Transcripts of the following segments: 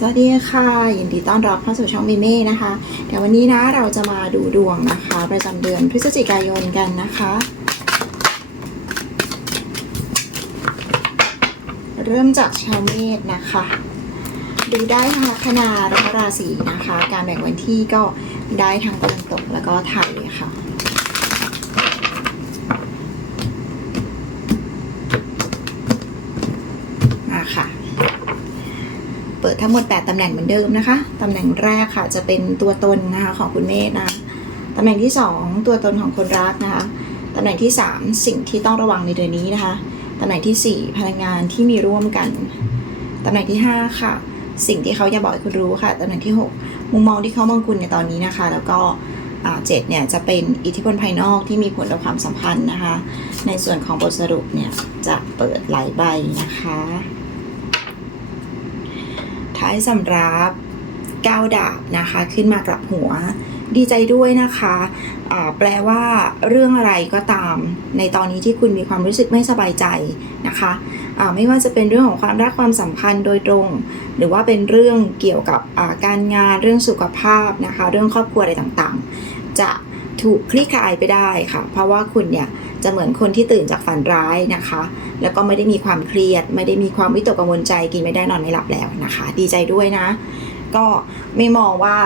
สวัสดีค่ะยินดีต้อนรับเข้าสู่ช่องเมเม่นะคะเดี๋ยววันนี้นะเราจะมาดูดวงนะคะ ประจำเดือนพฤศจิกายนกันนะคะ เริ่มจากชาวเมษนะคะ ดูได้ทั้งลัคนาและราศีนะคะ การแบ่งวันที่ก็ได้ทั้งตะวันตกแล้วก็ไทยค่ะ มาค่ะ เปิด ทั้งหมด 8ตำแหน่งเหมือนเดิมนะคะตำแหน่งแรกค่ะจะเป็นตัวตนนะคะของคุณเมธนะตำแหน่งที่ 2 ตัวตนของคนรักนะคะตำแหน่งที่ 3 สิ่งที่ต้องระวังในเดือนนี้นะคะตำแหน่งทีสี่ 4 พลังงานที่มีร่วมกันตำแหน่งที่ 5 ค่ะ สิ่งที่เขาอยากบอกให้คุณรู้ค่ะตำแหน่งที่ 6 มุมมองที่เขามองคุณในตอนนี้นะคะ แล้วก็เจ็ดเนี่ยจะเป็นอิทธิพลภายนอกที่มีผลต่อความสัมพันธ์นะคะ ในส่วนของบทสรุปเนี่ยจะเปิดหลายใบนะคะ ท้ายสำรับก้าวดาบนะคะ ขึ้นมากลับหัว ดีใจด้วยนะคะอ่าแปลว่าเรื่องอะไรก็ตาม ในตอนนี้ที่คุณมีความรู้สึกไม่สบายใจนะคะอ่าไม่ว่าจะเป็นเรื่องของความรักความสัมพันธ์โดยตรง หรือว่าเป็นเรื่องเกี่ยวกับการงานเรื่องสุขภาพนะคะ เรื่องครอบครัวอะไรต่างๆ จะ ถูกคลี่คลายไปได้ค่ะ เพราะว่าคุณเนี่ยจะเหมือนคนที่ตื่นจากฝันร้ายนะคะ แล้วก็ไม่ได้มีความเครียด ไม่ได้มีความวิตกกังวลใจกินไม่ได้นอนไม่หลับแล้วนะคะ ดีใจด้วยนะ ก็ไม่มองว่า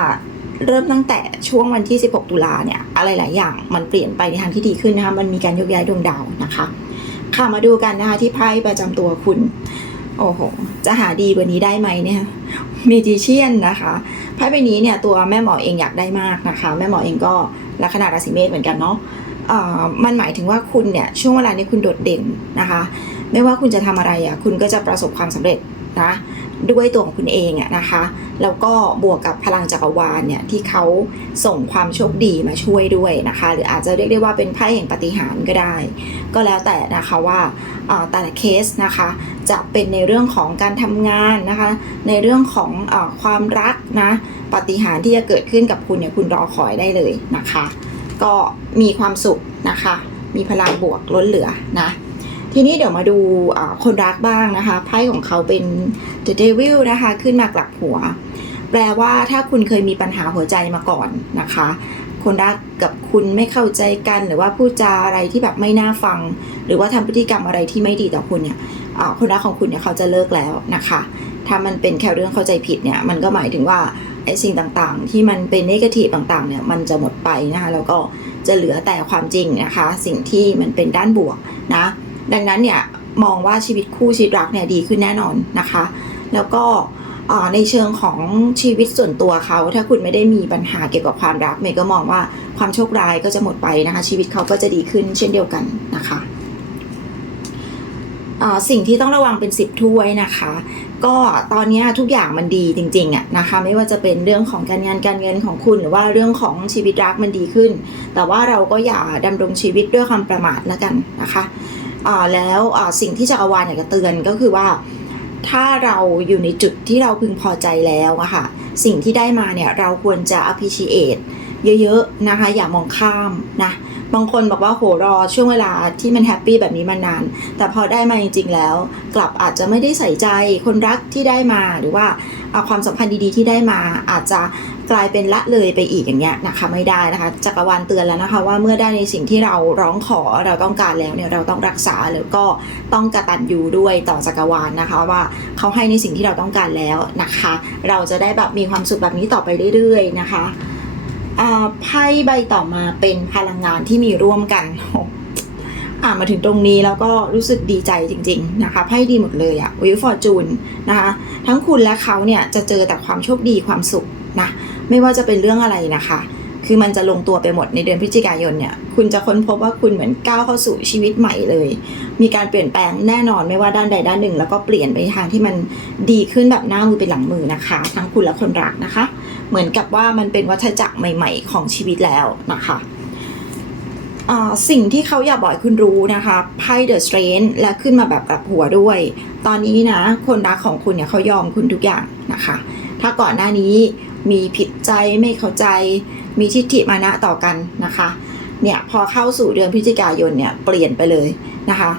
เริ่มตั้งแต่ช่วงวันที่ 16 ตุลาเนี่ย อะไรหลายอย่างมันเปลี่ยนไปในทางที่ดีขึ้นนะคะ มันมีการยกย้ายดวงดาวนะคะ ค่ะมาดูกันนะคะที่ไพ่ประจำตัวคุณ โอ้โห จะหาดีกว่านี้ได้ไหมเนี่ยมีจีเชียนนะคะ ไพ่ใบนี้เนี่ยตัวแม่หมอเองอยากได้มากนะคะ แม่หมอเองก็ ลัคนาราศีเมษเหมือนกันเนาะเอ่อมันหมายถึงว่าคุณเนี่ยช่วงเวลานี้คุณโดดเด่นนะคะ ไม่ว่าคุณจะทำอะไรอะคุณก็จะประสบความสำเร็จนะ ด้วยตัวของคุณเองอะนะคะ แล้วก็บวกกับพลังจักรวาลเนี่ยที่เขาส่งความโชคดีมาช่วยด้วยนะคะ หรืออาจจะเรียกได้ว่าเป็นไพ่แห่งปาฏิหารก็ได้ ก็แล้วแต่นะคะว่าแต่ละเคสนะคะจะเป็นในเรื่องของการทำงานนะคะ ในเรื่องของอความรักนะปาฏิหารที่จะเกิดขึ้นกับคุณเนี่ยคุณรอคอยได้เลยนะคะ ก็มีความสุขนะคะ มีพลังบวกล้นเหลือนะ ทีนี้เดี๋ยวมาดูคนรักบ้างนะคะไพ่ของเขาเป็น The Devil นะคะ ขึ้นมากลับหัว แปลว่าถ้าคุณเคยมีปัญหาหัวใจมาก่อนนะคะ คนรักกับคุณไม่เข้าใจกัน หรือว่าพูดจาอะไรที่แบบไม่น่าฟัง หรือว่าทำพฤติกรรมอะไรที่ไม่ดีต่อคุณเนี่ยคนรักของคุณเนี่ยเขาจะเลิกแล้วนะคะ ถ้ามันเป็นแค่เรื่องเข้าใจผิดเนี่ยมันก็หมายถึงว่าไอ้สิ่งต่างๆ ที่มันเป็นนกาทีฟต่างๆเนี่ยมันจะหมดไปนะคะแล้วก็จะเหลือแต่ความจริงนะคะ สิ่งที่มันเป็นด้านบวกนะ ดังนั้นเนี่ยมองว่าชีวิตคู่ชีวิตรักเนี่ยดีขึ้นแน่นอนนะคะ แล้วก็ในเชิงของชีวิตส่วนตัวเขา ถ้าคุณไม่ได้มีปัญหาเกี่ยวกับความรักเมย์ก็มองว่าความโชคร้ายก็จะหมดไปนะคะ ชีวิตเขาก็จะดีขึ้นเช่นเดียวกันนะคะสิ่งที่ต้องระวังเป็นสิบถ้วยนะคะ ก็ตอนนี้ทุกอย่างมันดีจริงๆอะนะคะ ไม่ว่าจะเป็นเรื่องของการงานการเงินของคุณ หรือว่าเรื่องของชีวิตรักมันดีขึ้น แต่ว่าเราก็อย่าดำรงชีวิตด้วยความประมาทแล้วกันนะคะ แล้วอ่าสิ่งที่จักรวาลอยากจะเตือนก็คือว่า ถ้าเราอยู่ในจุดที่เราพึงพอใจแล้วอะค่ะสิ่งที่ได้มาเนี่ยเราควรจะ appreciate เยอะๆนะคะ อย่ามองข้ามนะบางคนบอกว่าโหรอช่วงเวลาที่มันแฮปปี้แบบนี้มานาน แต่พอได้มาจริงๆแล้ว กลับอาจจะไม่ได้ใส่ใจคนรักที่ได้มาหรือว่าเอาความสัมพันธ์ดีๆที่ได้มาอาจจะ กลายเป็นละเลยไปอีกอย่างเงี้ยนะคะไม่ได้นะคะจักรวาลเตือนแล้วนะคะ ว่าเมื่อได้ในสิ่งที่เราร้องขอเราต้องการแล้วเนี่ยเราต้องรักษาแล้วก็ต้องกระตันยูด้วยต่อจักรวาลนะคะ ว่าเขาให้ในสิ่งที่เราต้องการแล้วนะคะ เราจะได้แบบมีความสุขแบบนี้ต่อไปเรื่อยๆนะคะอ่าไพ่ใบต่อมาเป็นพลังงานที่มีร่วมกันอ้อ่านมาถึงตรงนี้แล้วก็รู้สึกดีใจจริง ๆ นะคะไพ่ดีหมดเลยอะวิวฟอร์จูนนะคะ ทั้งคุณและเขาเนี่ยจะเจอแต่ความโชคดีความสุขนะ ไม่ว่าจะเป็นเรื่องอะไรนะคะ คือมันจะลงตัวไปหมดในเดือนพฤศจิกายนเนี่ย คุณจะค้นพบว่าคุณเหมือนก้าวเข้าสู่ชีวิตใหม่เลย มีการเปลี่ยนแปลงแน่นอนไม่ว่าด้านใดด้านหนึ่ง แล้วก็เปลี่ยนไปทางที่มันดีขึ้นแบบหน้ามือเป็นหลังมือนะคะ ทั้งคุณและคนรักนะคะ เหมือนกับว่ามันเป็นวัฏจักรใหม่ ๆ ของชีวิตแล้วนะคะสิ่งที่เขาอยากบอกให้คุณรู้นะคะไพ่เดอะสเตรนและขึ้นมาแบบกลับหัวด้วย ตอนนี้นะ คนรักของคุณเนี่ยเขายอมคุณทุกอย่างนะคะ ถ้าก่อนหน้านี้ มีผิดใจไม่เข้าใจ มีทิฏฐิมานะต่อกันนะคะเนี่ยพอเข้าสู่เดือนพฤศจิกายนเนี่ยเปลี่ยนไปเลยนะคะ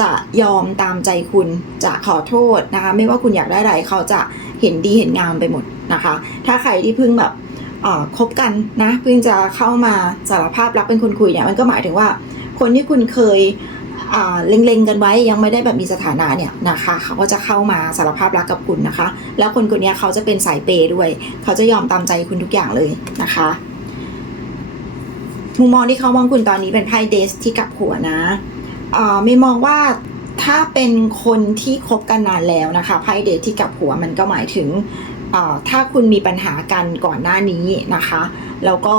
จะยอมตามใจคุณจะขอโทษนะคะ ไม่ว่าคุณอยากได้อะไรเขาจะเห็นดีเห็นงามไปหมดนะคะ ถ้าใครที่เพิ่งแบบคบกันนะเพิ่งจะเข้ามาสารภาพรักเป็นคนคุยเนี่ยมันก็หมายถึงว่า คนที่คุณเคย เล็งๆกันไว้ยังไม่ได้แบบมีสถานะเนี่ยนะคะเขาก็จะเข้ามาสารภาพรักกับคุณนะคะ แล้วคนคนนี้เขาจะเป็นสายเปย์ด้วย เขาจะยอมตามใจคุณทุกอย่างเลยนะคะมุมมองที่เขามองคุณตอนนี้เป็นไพ่เดสที่กลับหัวนะไม่มองว่าถ้าเป็นคนที่คบกันนานแล้วนะคะไพ่เดสที่กลับหัวมันก็หมายถึงถ้าคุณมีปัญหากันก่อนหน้านี้นะคะ แล้วก็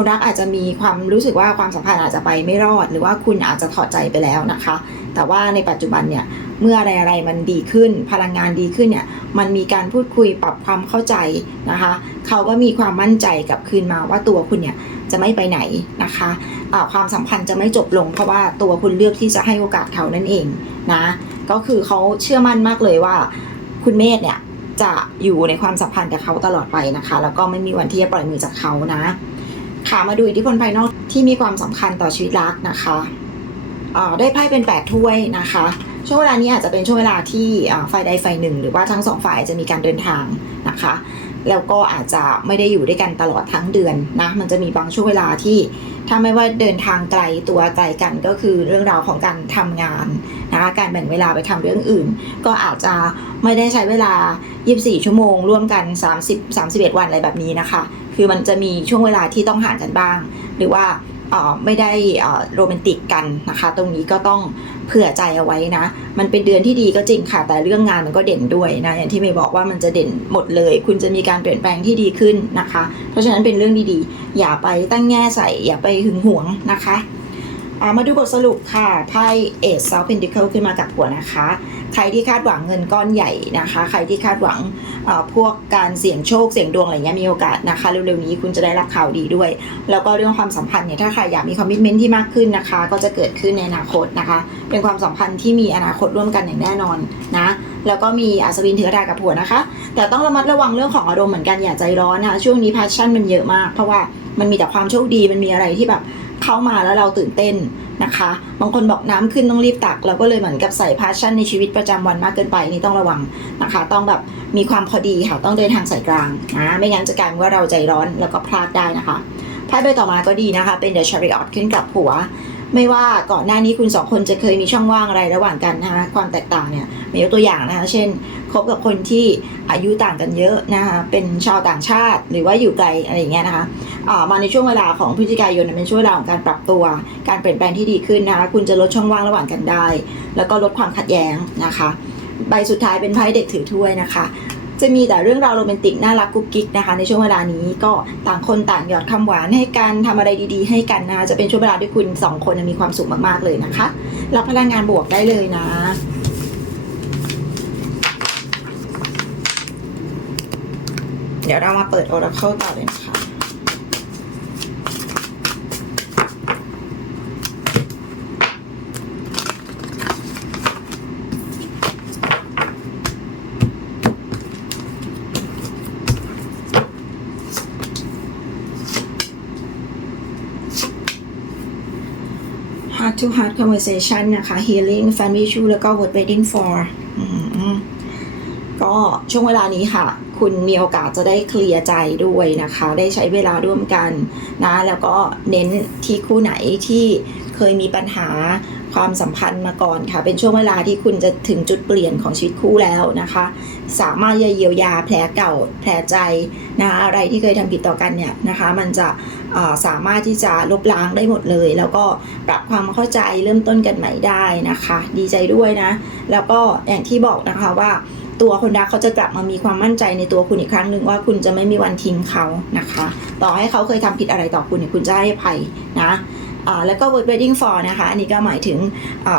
คนรักอาจจะมีความรู้สึกว่าความสัมพันธ์อาจจะไปไม่รอด หรือว่าคุณอาจจะถอดใจไปแล้วนะคะ แต่ว่าในปัจจุบันเนี่ยเมื่ออะไรอะไรมันดีขึ้น พลังงานดีขึ้นเนี่ยมันมีการพูดคุยปรับความเข้าใจนะคะเขาก็มีความมั่นใจกลับคืนมาว่าตัวคุณเนี่ยจะไม่ไปไหนนะคะะความสัมพันธ์จะไม่จบลง เพราะว่าตัวคุณเลือกที่จะให้โอกาสเขานั่นเองนะก็คือเขาเชื่อมั่นมากเลยว่า คุณเมธเนี่ยจะอยู่ในความสัมพันธ์กับเขาตลอดไปนะคะ แล้วก็ไม่มีวันที่จะปล่อยมือจากเขานะ ค่ะมาดูอิทธิพลภายนอกที่มีความสำคัญต่อชีวิตรักนะคะอ่าได้ไพ่เป็นแปดถ้วยนะคะ ช่วงเวลานี้อาจจะเป็นช่วงเวลาที่ฝ่ายใดฝ่ายหนึ่ง หรือว่าทั้งสองฝ่ายจะมีการเดินทางนะคะ แล้วก็อาจจะไม่ได้อยู่ด้วยกันตลอดทั้งเดือนนะมันจะมีบางช่วงเวลาที่ถ้าไม่ว่าเดินทางไกลตัวไกลกันก็คือเรื่องราวของการทำงานนะคะการแบ่งเวลาไปทำเรื่องอื่น ก็อาจจะไม่ได้ใช้เวลา 24 ชั่วโมง ร่วมกัน 30 31 วันอะไรแบบนี้นะคะ คือมันจะมีช่วงเวลาที่ต้องห่างกันบ้าง หรือว่าไม่ได้โรแมนติกกันนะคะ ตรงนี้ก็ต้อง เผื่อใจเอาไว้นะ มันเป็นเดือนที่ดีก็จริงค่ะ แต่เรื่องงานมันก็เด่นด้วยนะ อย่างที่เมย์บอกว่ามันจะเด่นหมดเลย คุณจะมีการเปลี่ยนแปลงที่ดีขึ้นนะคะ เพราะฉะนั้นเป็นเรื่องดีๆ อย่าไปตั้งแง่ใส่ อย่าไปหึงหวงนะคะ มาดูบทสรุปค่ะไพ่เอซซาวเพนดิเคิลขึ้นมากับหัวนะคะ ใครที่คาดหวังเงินก้อนใหญ่นะคะ ใครที่คาดหวังพวกการเสี่ยงโชคเสี่ยงดวงอะไรเงี้ยมีโอกาสนะคะเร็วๆนี้คุณจะได้รับข่าวดีด้วย แล้วก็เรื่องความสัมพันธ์เนี่ยถ้าใครอยากมีคอมมิชเมนท์ที่มากขึ้นนะคะ ก็จะเกิดขึ้นในอนาคตนะคะ เป็นความสัมพันธ์ที่มีอนาคตร่วมกันอย่างแน่นอนนะแล้วก็มีอัศวินถือดากับผัวนะคะ แต่ต้องระมัดระวังเรื่องของอารมณ์เหมือนกันอย่าใจร้อนนะคะช่วงนี้ passion มันเยอะมากเพราะว่ามันมีแต่ความโชคดีมันมีอะไรที่แบบ เข้ามาแล้วเราตื่นเต้นนะคะ บางคนบอกน้ำขึ้นต้องรีบตัก เราก็เลยเหมือนกับใส่ passion ในชีวิตประจำวันมากเกินไปนี่ต้องระวังนะคะ ต้องแบบมีความพอดีค่ะต้องเดินทางสายกลางนะไม่งั้นจะกลายเป็นว่าเราใจร้อนแล้วก็พลาดได้นะคะไพ่ใบต่อมาก็ดีนะคะ เป็น The Chariot ขึ้นกับผัวไม่ว่าก่อนหน้านี้คุณสองคนจะเคยมีช่องว่างอะไรระหว่างกันนะคะความแตกต่างเนี่ยมียกตัวอย่างนะคะเช่นคบกับคนที่อายุต่างกันเยอะนะคะเป็นชาวต่างชาติหรือว่าอยู่ไกลอะไรอย่างเงี้ยนะคะ มาในช่วงเวลาของพฤศจิกายนเนเป็นช่วงเวลาของการปรับตัว การเปลี่ยนแปลงที่ดีขึ้นนะคะคุณจะลดช่องว่างระหว่างกันได้ แล้วก็ลดความขัดแย้งนะคะใบสุดท้ายเป็นไพ่เด็กถือถ้วยนะคะ จะมีแต่เรื่องราวโรแมนติกน่ารักกุ๊กกิ๊กนะคะ ในช่วงเวลานี้ก็ต่างคนต่างหยอดคำหวานให้กันทำอะไรดีๆ ให้กันนะคะจะเป็นช่วงเวลาที่คุณสองคนมีความสุขมากๆเลยนะคะ รับพลังงานบวกได้เลยนะเดี๋ยวเรามาเปิด Oracle ต่อเลยนะคะ heart to heart conversation นะคะ healing family issue แล้วก็ word waiting for อืมก็ช่วงเวลานี้ค่ะ คุณมีโอกาสจะได้เคลียร์ใจด้วยนะคะ ได้ใช้เวลาร่วมกันนะ แล้วก็เน้นที่คู่ไหนที่เคยมีปัญหา ความสัมพันธ์มาก่อนค่ะ เป็นช่วงเวลาที่คุณจะถึงจุดเปลี่ยนของชีวิตคู่แล้วนะคะ สามารถจะเยียวยาแผลเก่าแผลใจนะคะอะไรที่เคยทำผิดต่อกันเนี่ยนะคะ มันจะสามารถที่จะลบล้างได้หมดเลย แล้วก็ปรับความเข้าใจเริ่มต้นกันใหม่ได้นะคะ ดีใจด้วยนะ แล้วก็อย่างที่บอกนะคะว่าตัวคนรักเขาจะกลับมามีความมั่นใจในตัวคุณอีกครั้งหนึ่งว่าคุณจะไม่มีวันทิ้งเขานะคะ ต่อให้เขาเคยทำผิดอะไรต่อคุณเนี่ยคุณจะให้อภัยนะ แล้วก็ word wedding for นะคะ อันนี้ก็หมายถึง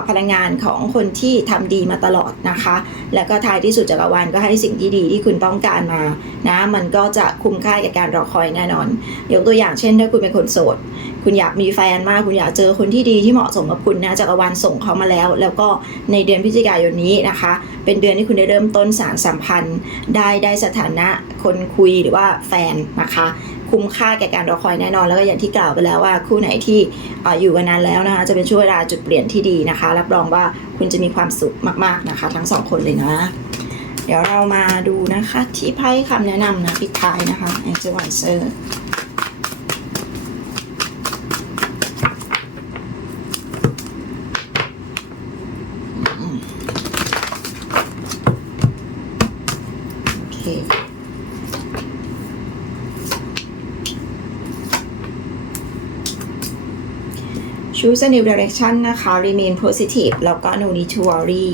พลังงานของคนที่ทำดีมาตลอดนะคะ แล้วก็ท้ายที่สุดจักรวาลก็ให้สิ่งที่ดีที่คุณต้องการมานะ มันก็จะคุ้มค่ากับการรอคอยแน่นอน ยกตัวอย่างเช่น ถ้าคุณเป็นคนโสด คุณอยากมีแฟนมาก คุณอยากเจอคนที่ดีที่เหมาะสมกับคุณนะ จักรวาลส่งเขามาแล้ว แล้วก็ในเดือนพฤศจิกายนนี้นะคะ เป็นเดือนที่คุณได้เริ่มต้นสารสัมพันธ์ ได้ได้สถานะคนคุยหรือว่าแฟนนะคะ คุ้มค่าแก่การรอคอยแน่นอน แล้วก็อย่างที่กล่าวไปแล้วว่าคู่ไหนที่ออยู่กันนานแล้วนะคะจะเป็นช่วงเวลาจุดเปลี่ยนที่ดีนะคะ รับรองว่าคุณจะมีความสุขมากๆนะคะ ทั้งสองคนเลยนะเดี๋ยวเรามาดูนะคะที่ไพ่คำแนะนำนะปิดท้ายนะคะ Angel Advisor อื choose a new direction นะคะ remain positive แล้วก็ no need to worry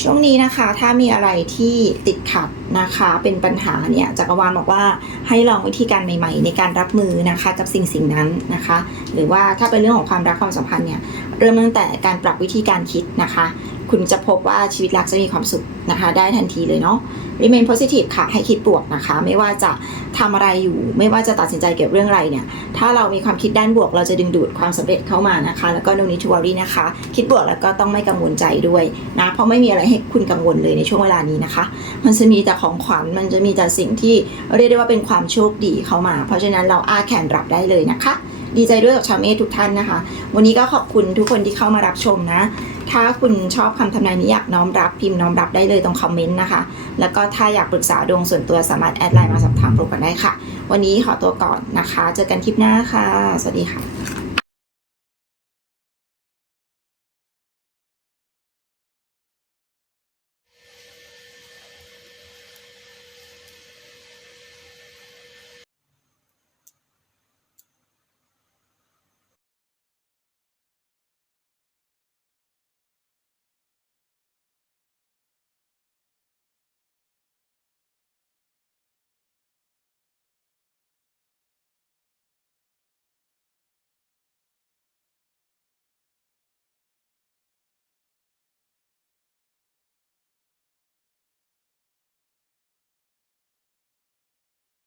ช่วงนี้นะคะถ้ามีอะไรที่ติดขัดนะคะเป็นปัญหาเนี่ยจักรวาลบอกว่าให้ลองวิธีการใหม่ ๆ ในการรับมือนะคะกับสิ่งสิ่งนั้นนะคะ หรือว่าถ้าเป็นเรื่องของความรักความสัมพันธ์เนี่ยเริ่มตั้งแต่การปรับวิธีการคิดนะคะ คุณจะพบว่าชีวิตรักจะมีความสุขนะคะ ได้ทันทีเลยเนาะ remain positive ค่ะ ให้คิดบวกนะคะ ไม่ว่าจะทำอะไรอยู่ ไม่ว่าจะตัดสินใจเกี่ยวกับเรื่องอะไรเนี่ย ถ้าเรามีความคิดด้านบวก เราจะดึงดูดความสำเร็จเข้ามานะคะ แล้วก็ no need to worry นะคะ คิดบวกแล้วก็ต้องไม่กังวลใจด้วยนะ เพราะไม่มีอะไรให้คุณกังวลเลยในช่วงเวลานี้นะคะ มันจะมีแต่ของขวัญ มันจะมีแต่สิ่งที่เรียกได้ว่าเป็นความโชคดีเข้ามา เพราะฉะนั้นเราอาแขนรับได้เลยนะคะ ดีใจด้วยกับชาวเมษทุกท่านนะคะ วันนี้ก็ขอบคุณทุกคนที่เข้ามารับชมนะ ถ้าคุณชอบคำทำนายนี้อยากน้อมรับพิมพ์น้อมรับได้เลยตรงคอมเมนต์นะคะ แล้วก็ถ้าอยากปรึกษาดวงส่วนตัวสามารถแอดไลน์มาสอบถามโปรกันได้ค่ะ วันนี้ขอตัวก่อนนะคะ เจอกันคลิปหน้าค่ะ สวัสดีค่ะ